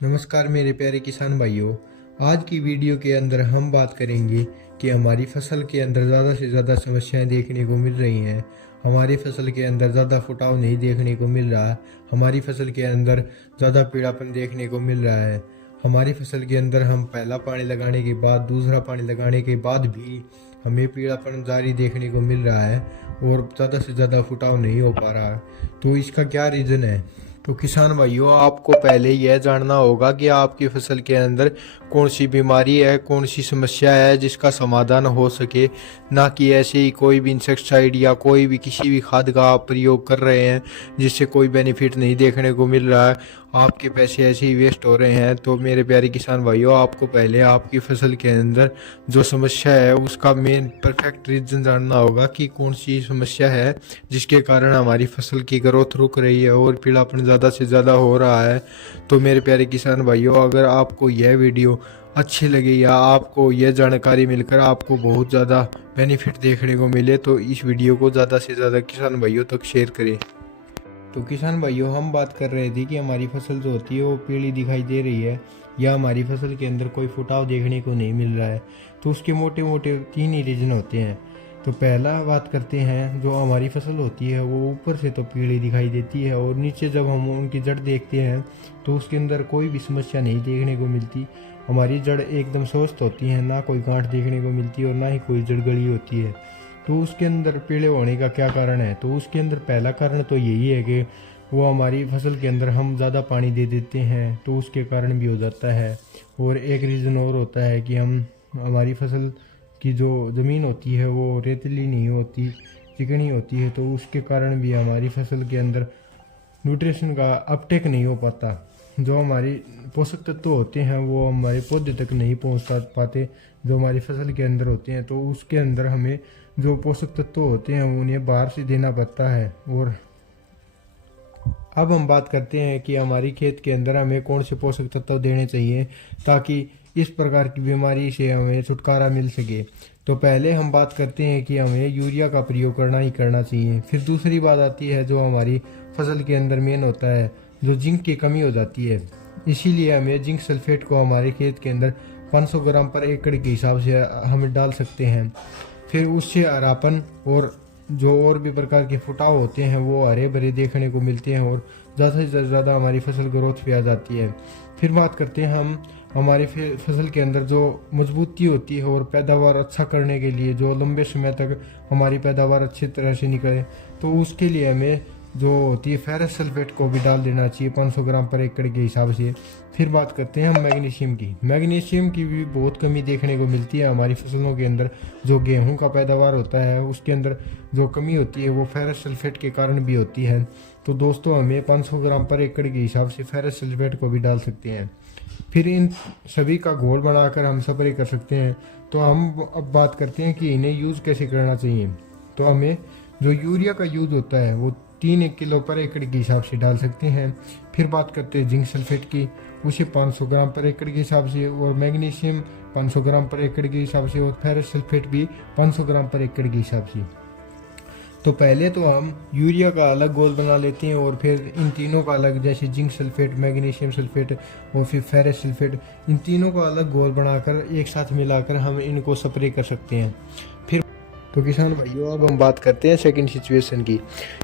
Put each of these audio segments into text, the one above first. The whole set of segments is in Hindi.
नमस्कार मेरे प्यारे किसान भाइयों। आज की वीडियो के अंदर हम बात करेंगे कि हमारी फसल के अंदर ज़्यादा से ज़्यादा समस्याएं देखने को मिल रही हैं। हमारी फसल के अंदर ज़्यादा फुटाव नहीं देखने को मिल रहा है। हमारी फसल के अंदर ज़्यादा पीलापन देखने को मिल रहा है। हमारी फसल के अंदर हम पहला पानी लगाने के बाद दूसरा पानी लगाने के बाद भी हमें पीलापन जारी देखने को मिल रहा है और ज़्यादा से ज़्यादा फुटाव नहीं हो पा रहा है। तो इसका क्या रीज़न है? तो किसान भाइयों, आपको पहले यह जानना होगा कि आपकी फसल के अंदर कौन सी बीमारी है, कौन सी समस्या है जिसका समाधान हो सके। ना कि ऐसे ही कोई भी इंसेक्टिसाइड या कोई भी किसी भी खाद का आप प्रयोग कर रहे हैं जिससे कोई बेनिफिट नहीं देखने को मिल रहा है, आपके पैसे ऐसे ही वेस्ट हो रहे हैं। तो मेरे प्यारे किसान भाइयों, आपको पहले आपकी फसल के अंदर जो समस्या है उसका मेन परफेक्ट रीज़न जानना होगा कि कौन सी समस्या है जिसके कारण हमारी फसल की ग्रोथ रुक रही है और पीलापन ज़्यादा से ज़्यादा हो रहा है। तो मेरे प्यारे किसान भाइयों, अगर आपको यह वीडियो अच्छी लगे या आपको यह जानकारी मिलकर आपको बहुत ज़्यादा बेनिफिट देखने को मिले तो इस वीडियो को ज़्यादा से ज़्यादा किसान भाइयों तक शेयर करें। तो किसान भाइयों, हम बात कर रहे थे कि हमारी फसल जो होती है वो पीली दिखाई दे रही है या हमारी फसल के अंदर कोई फुटाव देखने को नहीं मिल रहा है। तो उसके मोटे मोटे तीन ही रीज़न होते हैं। तो पहला बात करते हैं, जो हमारी फसल होती है वो ऊपर से तो पीली दिखाई देती है और नीचे जब हम उनकी जड़ देखते हैं तो उसके अंदर कोई भी समस्या नहीं देखने को मिलती। हमारी जड़ एकदम स्वस्थ होती है, ना कोई गांठ देखने को मिलती और ना ही कोई जड़ गली होती है। तो उसके अंदर पीले होने का क्या कारण है? तो उसके अंदर पहला कारण तो यही है कि वो हमारी फसल के अंदर हम ज़्यादा पानी दे देते हैं तो उसके कारण भी हो जाता है। और एक रीज़न और होता है कि हमारी फसल की जो ज़मीन होती है वो रेतीली नहीं होती, चिकनी होती है, तो उसके कारण भी हमारी फसल के अंदर न्यूट्रिशन का अपटेक नहीं हो पाता। जो हमारी पोषक तत्व होते हैं वो हमारे पौधे तक नहीं पहुंच पाते जो हमारी फसल के अंदर होते हैं। तो उसके अंदर हमें जो पोषक तत्व होते हैं उन्हें बाहर से देना पड़ता है। और अब हम बात करते हैं कि हमारी खेत के अंदर हमें कौन से पोषक तत्व देने चाहिए ताकि इस प्रकार की बीमारी से हमें छुटकारा मिल सके। तो पहले हम बात करते हैं कि हमें यूरिया का प्रयोग करना ही करना चाहिए। फिर दूसरी बात आती है जो हमारी फसल के अंदर मेन होता है, जो जिंक की कमी हो जाती है। इसीलिए हमें जिंक सल्फेट को हमारे खेत के अंदर 500 ग्राम पर एकड़ के हिसाब से हम डाल सकते हैं। फिर उससे हरापन और जो और भी प्रकार के फुटाव होते हैं वो हरे भरे देखने को मिलते हैं और ज़्यादा से ज़्यादा हमारी फसल ग्रोथ पे आ जाती है। फिर बात करते हैं हम हमारी फसल के अंदर जो मजबूती होती है और पैदावार अच्छा करने के लिए, जो लंबे समय तक हमारी पैदावार अच्छी तरह से निकले, तो उसके लिए हमें जो होती है फेरस सल्फेट को भी डाल देना चाहिए 500 ग्राम पर एकड़ के हिसाब से। फिर बात करते हैं हम मैग्नीशियम की। मैग्नीशियम की भी बहुत कमी देखने को मिलती है हमारी फसलों के अंदर। जो गेहूं का पैदावार होता है उसके अंदर जो कमी होती है वो फेरस सल्फेट के कारण भी होती है। तो दोस्तों, हमें 500 ग्राम पर एकड़ के हिसाब से फेरस सल्फेट को भी डाल सकते हैं। फिर इन सभी का घोल बनाकर हम स्प्रे कर सकते हैं। तो हम अब बात करते हैं कि इन्हें यूज़ कैसे करना चाहिए। तो हमें जो यूरिया का यूज़ होता है वो 3 किलो पर एकड़ के हिसाब से डाल सकते हैं। फिर बात करते हैं जिंक सल्फेट की, उसे 500 ग्राम पर एकड़ के हिसाब से, और मैग्नीशियम 500 ग्राम पर एकड़ के हिसाब से, और फेरस सल्फेट भी 500 ग्राम पर एकड़ के हिसाब से। तो पहले तो हम यूरिया का अलग घोल बना लेते हैं और फिर इन तीनों का अलग, जैसे जिंक सल्फेट, मैग्नीशियम सल्फेट और फिर फेरस सल्फेट, इन तीनों का अलग घोल बनाकर एक साथ मिलाकर हम इनको स्प्रे कर सकते हैं। फिर तो किसान भाइयों, अब हम बात करते हैं सेकंड सिचुएशन की,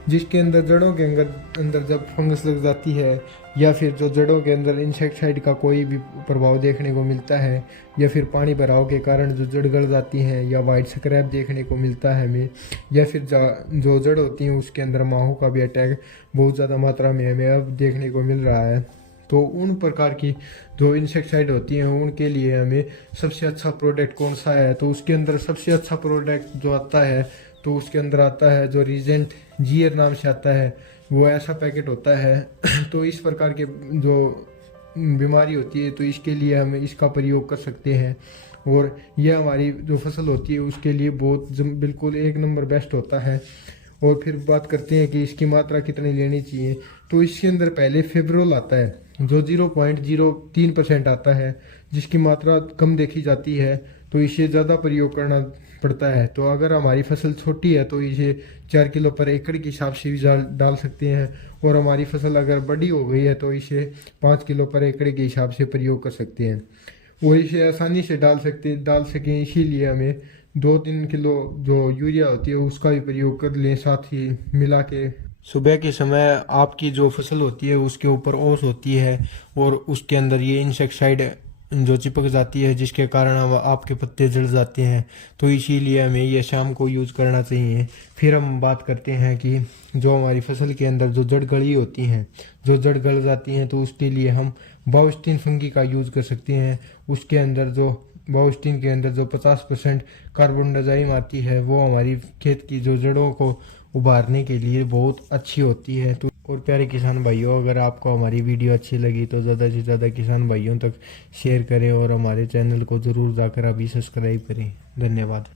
जिसके अंदर जड़ों के अंदर जब फंगस लग जाती है या फिर जो जड़ों के अंदर इंसेक्टिसाइड का कोई भी प्रभाव देखने को मिलता है या फिर पानी भराव के कारण जो जड़ गल जाती हैं या वाइट स्क्रैप देखने को मिलता है हमें, या फिर जो जड़ होती है उसके अंदर माहू का भी अटैक बहुत ज़्यादा मात्रा में हमें अब देखने को मिल रहा है। तो उन प्रकार की जो इंसेक्टिसाइड होती हैं उनके लिए हमें सबसे अच्छा प्रोडक्ट कौन सा है? तो उसके अंदर सबसे अच्छा प्रोडक्ट जो आता है तो उसके अंदर आता है जो रीजेंट जीएर नाम से आता है, वो ऐसा पैकेट होता है। तो इस प्रकार के जो बीमारी होती है तो इसके लिए हम इसका प्रयोग कर सकते हैं और यह हमारी जो फसल होती है उसके लिए बहुत बिल्कुल एक नंबर बेस्ट होता है। और फिर बात करते हैं कि इसकी मात्रा कितनी लेनी चाहिए। तो इसके अंदर पहले फेब्रोल आता है जो 0.03% आता है, जिसकी मात्रा कम देखी जाती है। तो इसे ज़्यादा प्रयोग करना पड़ता है। तो अगर हमारी फसल छोटी है तो इसे 4 किलो पर एकड़ के हिसाब से भी डाल सकते हैं, और हमारी फसल अगर बड़ी हो गई है तो इसे 5 किलो पर एकड़ के हिसाब से प्रयोग कर सकते हैं। वो इसे आसानी से डाल सकें, इसीलिए हमें 2-3 किलो जो यूरिया होती है उसका भी प्रयोग कर लें साथ ही मिला के। सुबह के समय आपकी जो फसल होती है उसके ऊपर ओस होती है और उसके अंदर ये इंसेक्टिसाइड जो चिपक जाती है, जिसके कारण आपके पत्ते जल जाते हैं। तो इसीलिए हमें ये शाम को यूज़ करना चाहिए। फिर हम बात करते हैं कि जो हमारी फसल के अंदर जो जड़ गली होती हैं, जो जड़ गल जाती हैं, तो उसके लिए हम बायोस्टीन फंगी का यूज़ कर सकते हैं। उसके अंदर जो बायोस्टीन के अंदर जो 50% कार्बन डाइऑक्साइड आती है वो हमारी खेत की जो जड़ों को उभारने के लिए बहुत अच्छी होती है। तो और प्यारे किसान भाइयों, अगर आपको हमारी वीडियो अच्छी लगी तो ज़्यादा से ज़्यादा किसान भाइयों तक शेयर करें और हमारे चैनल को ज़रूर जाकर अभी सब्सक्राइब करें। धन्यवाद।